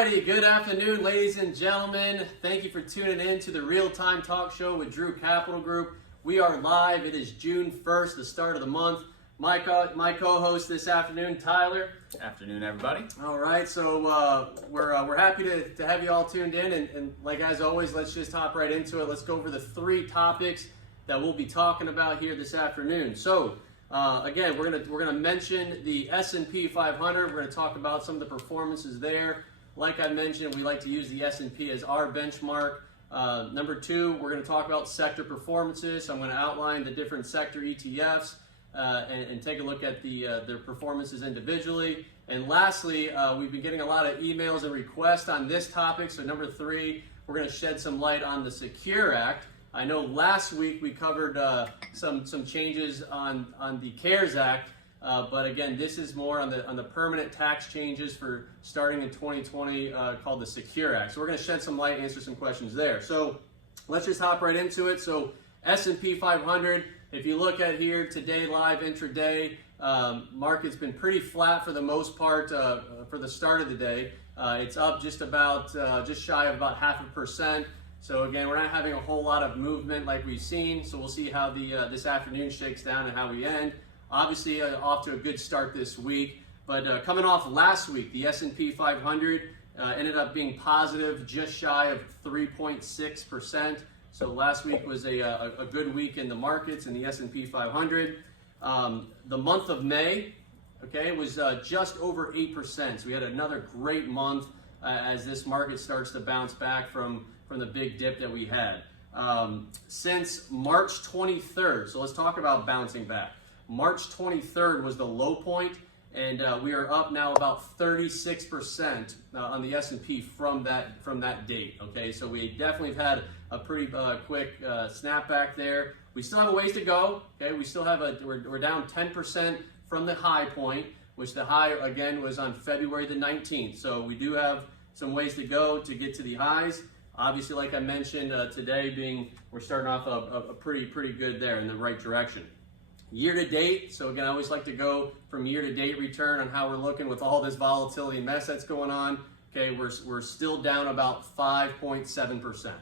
Alrighty, good afternoon, ladies and gentlemen. Thank you for tuning in to the Real-Time Talk Show with Drew Capital Group. We are live. It is June 1st, the start of the month. My co-host this afternoon, Tyler. Afternoon, everybody. All right, so we're happy to have you all tuned in, and like as always, let's just hop right into it. Let's go over the three topics that we'll be talking about here this afternoon. So again, we're gonna mention the S&P 500. We're gonna talk about some of the performances there. Like I mentioned, we like to use the S&P as our benchmark. Number two, we're going to talk about sector performances. So I'm going to outline the different sector ETFs and take a look at their performances individually. And lastly, we've been getting a lot of emails and requests on this topic. So number three, we're going to shed some light on the Secure Act. I know last week we covered some changes on the CARES Act. But again, this is more on the permanent tax changes for starting in 2020 called the Secure Act. So we're going to shed some light, answer some questions there. So let's just hop right into it. So S&P 500, if you look at here today, live intraday, market's been pretty flat for the most part for the start of the day. It's up just shy of about 0.5%. So again, we're not having a whole lot of movement like we've seen. So we'll see how this afternoon shakes down and how we end. Obviously, off to a good start this week, but coming off last week, the S&P 500 ended up being positive, just shy of 3.6%. So last week was a good week in the markets in the S&P 500. The month of May, okay, was just over 8%. So we had another great month as this market starts to bounce back from the big dip that we had. Since March 23rd, so let's talk about bouncing back. March 23rd was the low point, and we are up now about 36% on the S&P from that date. Okay, so we definitely have had a pretty quick snapback there. We still have a ways to go. Okay, we still have we're down 10% from the high point, which the high again was on February the 19th. So we do have some ways to go to get to the highs. Obviously, like I mentioned, today we're starting off a pretty good there in the right direction. Year to date, so again, I always like to go from year to date return on how we're looking with all this volatility and mess that's going on. Okay, we're still down about 5.7%.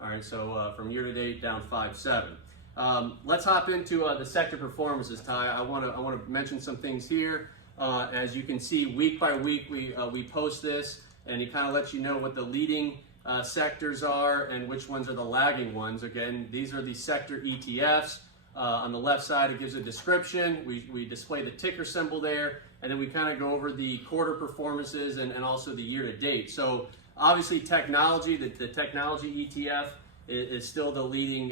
All right, so from year to date, down 5.7. Let's hop into the sector performances, Ty. I want to mention some things here. As you can see, week by week, we post this, and it kind of lets you know what the leading sectors are and which ones are the lagging ones. Again, these are the sector ETFs. On the left side, it gives a description. We display the ticker symbol there, and then we kind of go over the quarter performances and also the year to date. So obviously technology, the technology ETF is still the leading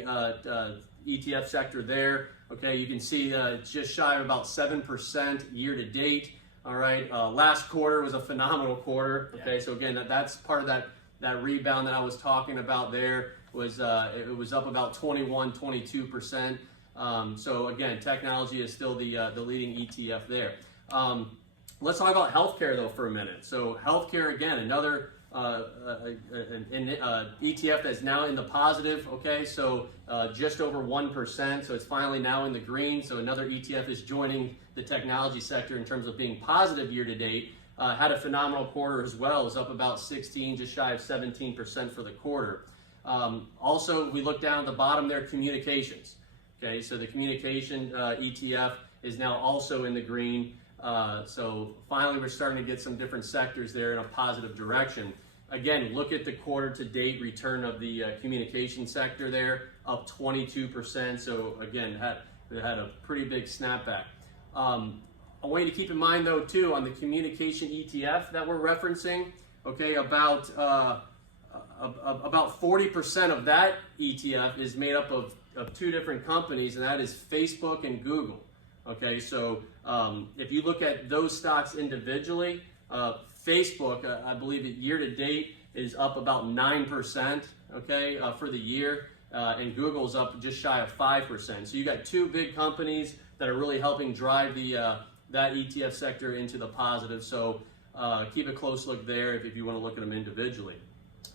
ETF sector there. Okay, you can see it's just shy of about 7% year to date. All right, last quarter was a phenomenal quarter. Okay, so again, that's part of that rebound that I was talking about there was it was up about 22%. So again, technology is still the leading ETF there. Let's talk about healthcare though for a minute. So healthcare, again, another ETF that's now in the positive. Okay, so just over 1%. So it's finally now in the green. So another ETF is joining the technology sector in terms of being positive year to date. Had a phenomenal quarter as well. It was up about 16, just shy of 17% for the quarter. Also, we look down at the bottom there, communications. Okay, so the communication ETF is now also in the green. So finally, we're starting to get some different sectors there in a positive direction. Again, look at the quarter to date return of the communication sector there, up 22%. So again, had a pretty big snapback. I want you to keep in mind though too on the communication ETF that we're referencing. Okay, about 40% of that ETF is made up of two different companies, and that is Facebook and Google. Okay, so if you look at those stocks individually, Facebook, I believe that year to date is up about 9%, okay, for the year, and Google's up just shy of 5%. So you got two big companies that are really helping drive that ETF sector into the positive. So keep a close look there if you want to look at them individually.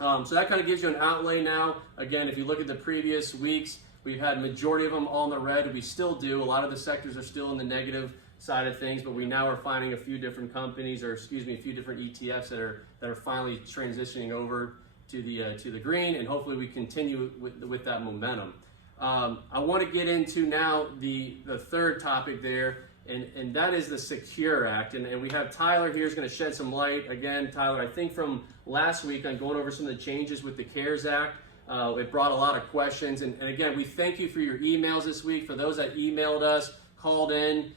So that kind of gives you an outlay now. Again, if you look at the previous weeks, we've had majority of them all in the red. We still do. A lot of the sectors are still in the negative side of things, but we now are finding a few different companies, or excuse me, a few different ETFs that are finally transitioning over to the green, and hopefully we continue with that momentum. I want to get into now the third topic there, and that is the Secure Act. And we have Tyler here who's going to shed some light. Again, Tyler, I think from last week on going over some of the changes with the CARES Act, it brought a lot of questions. And again, we thank you for your emails this week. For those that emailed us, called in,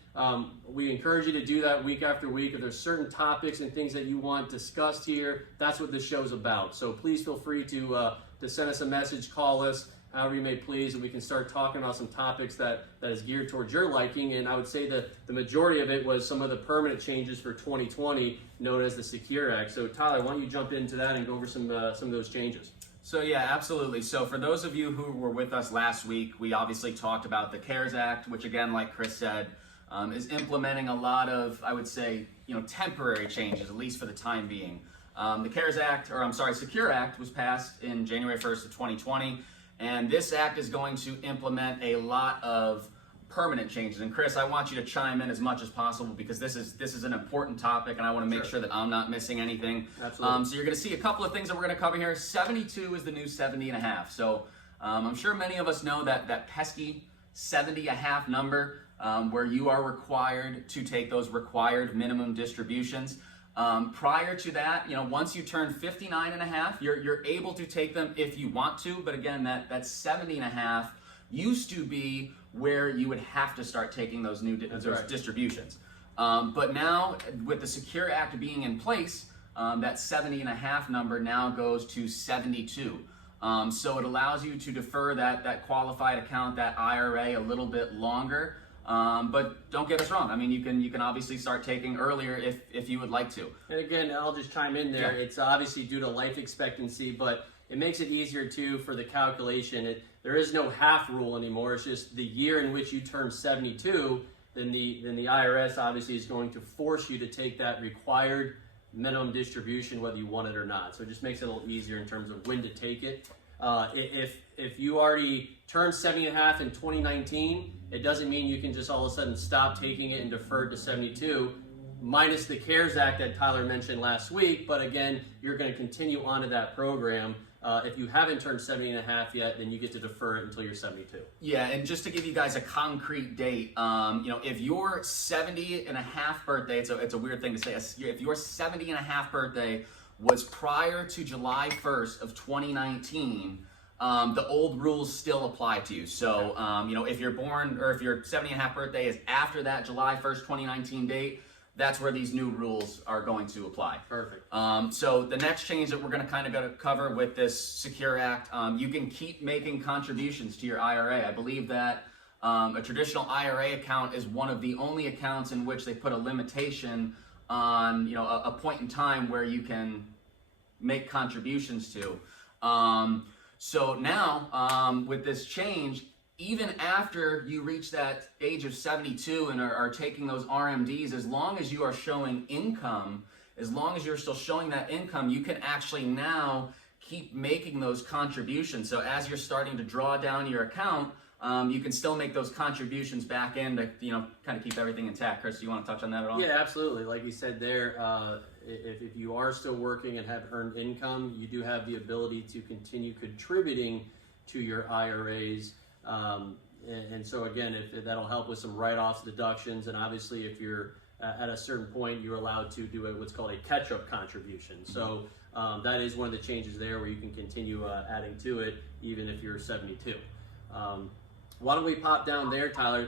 we encourage you to do that week after week. If there's certain topics and things that you want discussed here, that's what this show's about. So please feel free to send us a message, call us, however you may please, and we can start talking about some topics that is geared towards your liking. And I would say that the majority of it was some of the permanent changes for 2020 known as the Secure Act. So Tyler, why don't you jump into that and go over some of those changes? So yeah, absolutely. So for those of you who were with us last week, we obviously talked about the CARES Act, which again, like Chris said, is implementing a lot of, I would say, temporary changes, at least for the time being. The CARES Act, Secure Act was passed in January 1st of 2020. And this act is going to implement a lot of permanent changes. And Chris, I want you to chime in as much as possible because this is an important topic, and I want to make sure that I'm not missing anything. Absolutely. So you're going to see a couple of things that we're going to cover here. 72 is the new 70.5. So I'm sure many of us know that pesky 70.5 number, where you are required to take those required minimum distributions. Prior to that, once you turn 59.5, you're able to take them if you want to, but again, that 70.5 used to be where you would have to start taking those new distributions. But now, with the Secure Act being in place, that 70.5 number now goes to 72. So it allows you to defer that qualified account, that IRA, a little bit longer. But don't get us wrong. I mean, you can obviously start taking earlier if you would like to. And again, I'll just chime in there. Yeah. It's obviously due to life expectancy, but it makes it easier too for the calculation. There is no half rule anymore. It's just the year in which you turn 72, then the IRS obviously is going to force you to take that required minimum distribution whether you want it or not. So it just makes it a little easier in terms of when to take it. If you already turned 70.5 in 2019, it doesn't mean you can just all of a sudden stop taking it and defer to 72, minus the CARES Act that Tyler mentioned last week. But again, you're going to continue onto that program. If you haven't turned 70.5 yet, then you get to defer it until you're 72. Yeah, and just to give you guys a concrete date, if your 70.5 birthday, it's a weird thing to say, if your 70.5 birthday was prior to July 1st of 2019, the old rules still apply to you. So, if you're born, or if your 70.5 birthday is after that July 1st, 2019 date, that's where these new rules are going to apply. Perfect. So the next change that we're going to kind of cover with this Secure Act, you can keep making contributions to your IRA. I believe that a traditional IRA account is one of the only accounts in which they put a limitation on, a point in time where you can make contributions to. So now, with this change, even after you reach that age of 72 and are taking those RMDs, as long as you are showing income, as long as you're still showing that income, you can actually now keep making those contributions. So as you're starting to draw down your account, you can still make those contributions back in to, kind of keep everything intact. Chris, do you want to touch on that at all? Yeah, absolutely. Like you said there, if you are still working and have earned income, you do have the ability to continue contributing to your IRAs. And so again, if that'll help with some write-offs, deductions, and obviously if you're at a certain point, you're allowed to do what's called a catch-up contribution. So that is one of the changes there where you can continue adding to it even if you're 72. Why don't we pop down there, Tyler?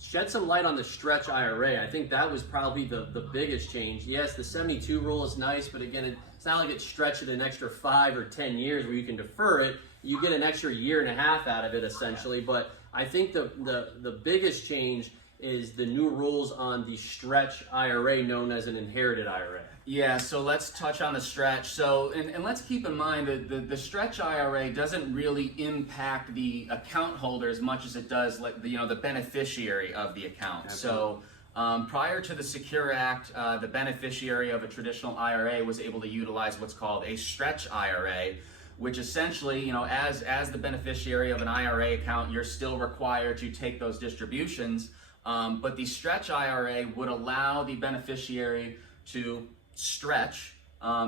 Shed some light on the stretch IRA. I think that was probably the biggest change. Yes, the 72 rule is nice, but again, it's not like it's stretched it an extra 5 or 10 years where you can defer it. You get an extra year and a half out of it essentially. But I think the biggest change is the new rules on the stretch IRA known as an inherited IRA. Yeah, so let's touch on the stretch. So, and let's keep in mind that the stretch IRA doesn't really impact the account holder as much as it does the beneficiary of the account. Absolutely. So prior to the Secure Act, the beneficiary of a traditional IRA was able to utilize what's called a stretch IRA, which essentially, as the beneficiary of an IRA account, you're still required to take those distributions. But the stretch IRA would allow the beneficiary to stretch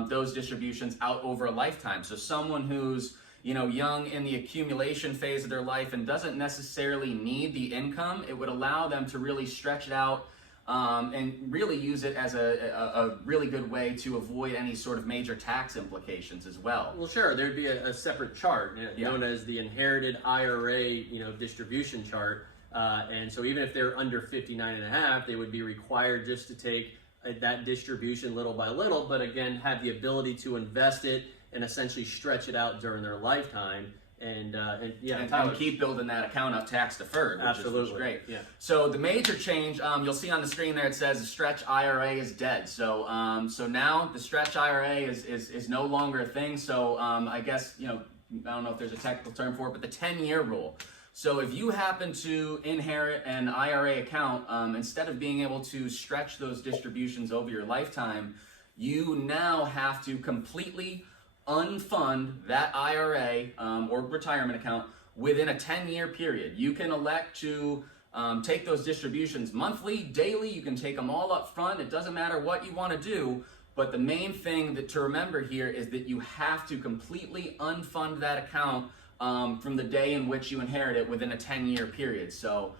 those distributions out over a lifetime. So someone who's young in the accumulation phase of their life and doesn't necessarily need the income, it would allow them to really stretch it out and really use it as a really good way to avoid any sort of major tax implications as well. Well, sure, there'd be a separate chart known as the inherited IRA, distribution chart. And so even if they're under 59 and a half, they would be required just to take that distribution little by little, but again, have the ability to invest it and essentially stretch it out during their lifetime. And keep building that account up tax deferred, which is great. Yeah. So the major change, you'll see on the screen there, it says the stretch IRA is dead. So now the stretch IRA is no longer a thing. So I guess, I don't know if there's a technical term for it, but the 10-year rule. So if you happen to inherit an IRA account, instead of being able to stretch those distributions over your lifetime, you now have to completely unfund that IRA or retirement account within a 10-year period. You can elect to take those distributions monthly, daily, you can take them all up front. It doesn't matter what you want to do, but the main thing to remember here is that you have to completely unfund that account from the day in which you inherit it within a 10-year period. So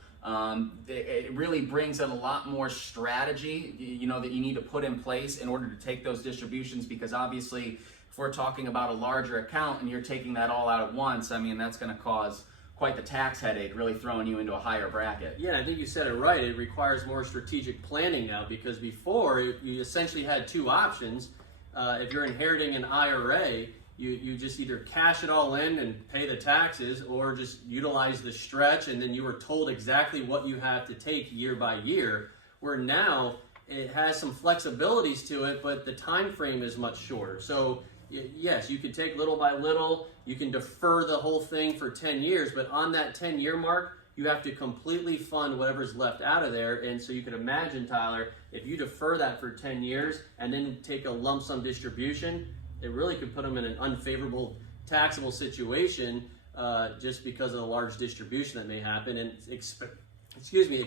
it really brings in a lot more strategy, that you need to put in place in order to take those distributions, because obviously if we're talking about a larger account and you're taking that all out at once, I mean, that's going to cause quite the tax headache, really throwing you into a higher bracket. Yeah, I think you said it right. It requires more strategic planning now, because before you essentially had two options. If you're inheriting an IRA, you just either cash it all in and pay the taxes, or just utilize the stretch, and then you were told exactly what you have to take year by year, where now it has some flexibilities to it, but the time frame is much shorter. So yes, you can take little by little, you can defer the whole thing for 10 years, but on that 10-year mark, you have to completely fund whatever's left out of there. And so you can imagine, Tyler, if you defer that for 10 years and then take a lump sum distribution, it really could put them in an unfavorable taxable situation just because of the large distribution that may happen. And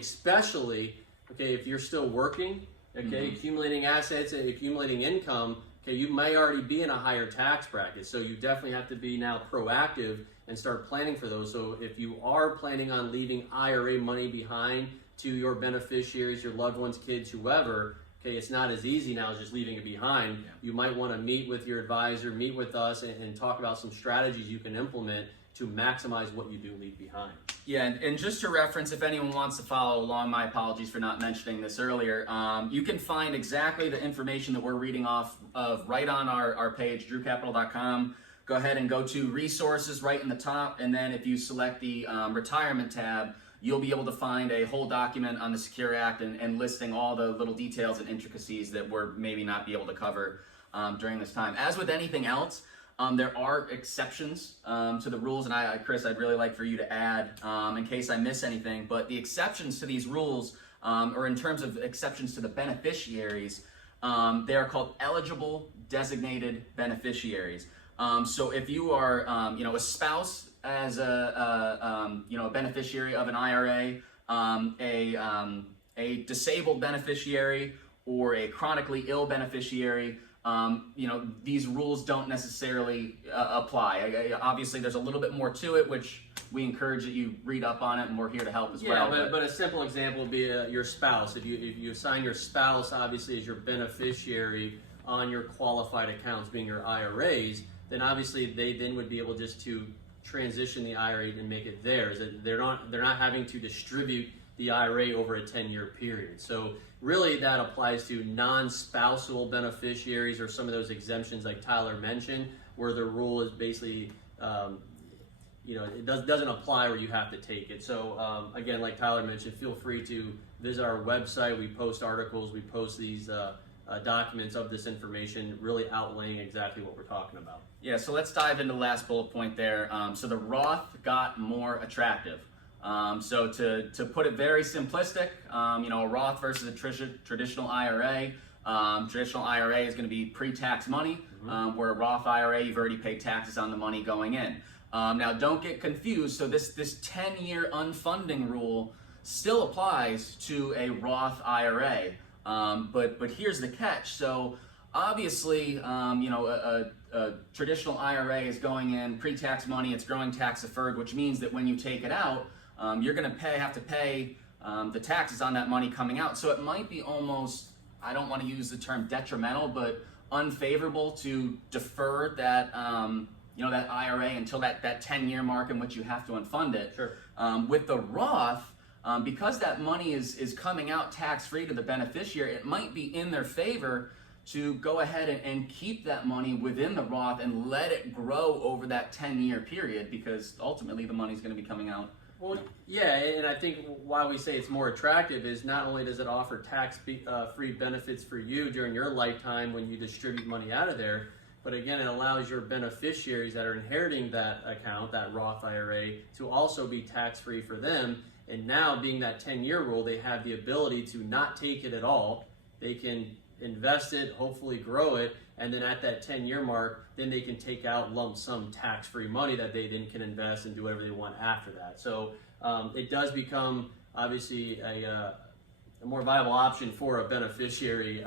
especially, if you're still working, accumulating assets and accumulating income, you may already be in a higher tax bracket. So you definitely have to be now proactive and start planning for those. So if you are planning on leaving IRA money behind to your beneficiaries, your loved ones, kids, whoever, it's not as easy now as just leaving it behind. Yeah. You might want to meet with your advisor, meet with us, and talk about some strategies you can implement to maximize what you do leave behind. Yeah, and just to reference, if anyone wants to follow along, my apologies for not mentioning this earlier, you can find exactly the information that we're reading off of right on our page, drewcapital.com. Go ahead and go to resources right in the top, and then if you select the retirement tab, you'll be able to find a whole document on the Secure Act and listing all the little details and intricacies that we're maybe not be able to cover during this time. As with anything else, there are exceptions to the rules, and Chris, I'd really like for you to add in case I miss anything, but the exceptions to these rules, or in terms of exceptions to the beneficiaries, they are called eligible designated beneficiaries. So if you are, a spouse as a beneficiary of an IRA, a disabled beneficiary, or a chronically ill beneficiary, these rules don't necessarily apply. Obviously, there's a little bit more to it, which we encourage that you read up on it, and we're here to help as well. Yeah, but a simple example would be your spouse. If you assign your spouse, obviously, as your beneficiary on your qualified accounts, being your IRAs, then obviously they then would be able just to transition the IRA and make it theirs. They're not having to distribute the IRA over a 10-year period. So really that applies to non-spousal beneficiaries, or some of those exemptions like Tyler mentioned, where the rule is basically, it doesn't apply where you have to take it. So again, like Tyler mentioned, feel free to visit our website. We post articles, we post these documents of this information, really outlaying exactly what we're talking about. Yeah, so let's dive into the last bullet point there. So the Roth got more attractive. So to put it very simplistic, a Roth versus a traditional IRA. Traditional IRA is going to be pre-tax money, where a Roth IRA, you've already paid taxes on the money going in. Now, don't get confused. So this 10-year unfunding rule still applies to a Roth IRA. But here's the catch. So obviously, a traditional IRA is going in pre-tax money. It's growing tax deferred, which means that when you take it out, you're going to have to pay the taxes on that money coming out. So it might be almost, I don't want to use the term detrimental, but unfavorable to defer that that IRA until that 10-year mark in which you have to unfund it. Sure. With the Roth, because that money is coming out tax-free to the beneficiary, it might be in their favor to go ahead and keep that money within the Roth and let it grow over that 10-year period, because ultimately the money's going to be coming out. Well, yeah, and I think why we say it's more attractive is not only does it offer tax-free benefits for you during your lifetime when you distribute money out of there, but again, it allows your beneficiaries that are inheriting that account, that Roth IRA, to also be tax-free for them. And now, being that 10-year rule, they have the ability to not take it at all. They can invest it, hopefully grow it, and then at that 10-year mark, then they can take out lump sum tax-free money that they then can invest and do whatever they want after that. So it does become, obviously, a more viable option for a beneficiary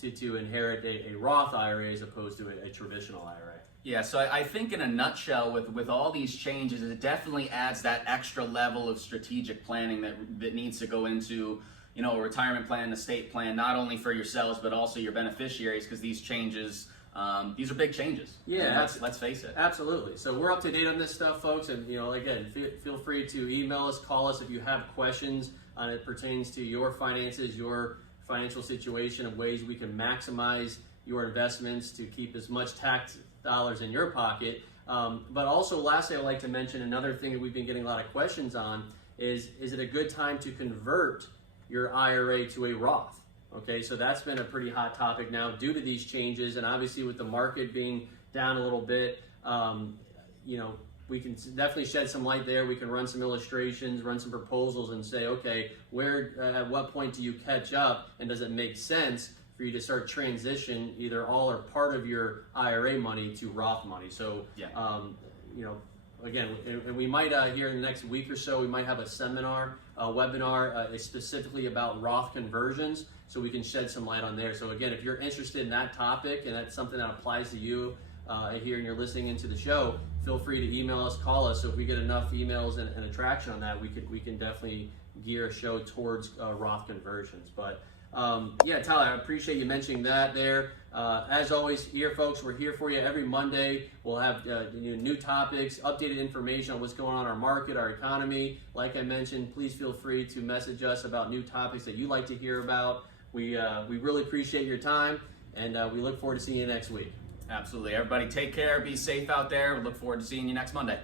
to inherit a Roth IRA as opposed to a traditional IRA. Yeah, so I think in a nutshell, with all these changes, it definitely adds that extra level of strategic planning that needs to go into a retirement plan, estate plan, not only for yourselves but also your beneficiaries, because these changes, these are big changes. Yeah, let's face it. Absolutely. So we're up to date on this stuff, folks, and again, feel free to email us, call us if you have questions on it pertains to your finances, your financial situation, and ways we can maximize your investments to keep as much tax dollars in your pocket. But also, lastly, I'd like to mention another thing that we've been getting a lot of questions on is it a good time to convert your IRA to a Roth? Okay, so that's been a pretty hot topic now due to these changes, and obviously with the market being down a little bit, we can definitely shed some light there. We can run some illustrations, run some proposals, and say, okay, at what point do you catch up, and does it make sense for you to start transition either all or part of your IRA money to Roth money? So, yeah. Again, and we might here in the next week or so, we might have a seminar, webinar specifically about Roth conversions, so we can shed some light on there. So again, if you're interested in that topic and that's something that applies to you here and you're listening into the show, feel free to email us, call us. So if we get enough emails and attraction on that, we can definitely gear a show towards Roth conversions. But yeah, Tyler, I appreciate you mentioning that there. As always, here, folks, we're here for you every Monday. We'll have new topics, updated information on what's going on in our market, our economy. Like I mentioned, please feel free to message us about new topics that you'd like to hear about. We really appreciate your time, and we look forward to seeing you next week. Absolutely. Everybody take care. Be safe out there. We look forward to seeing you next Monday.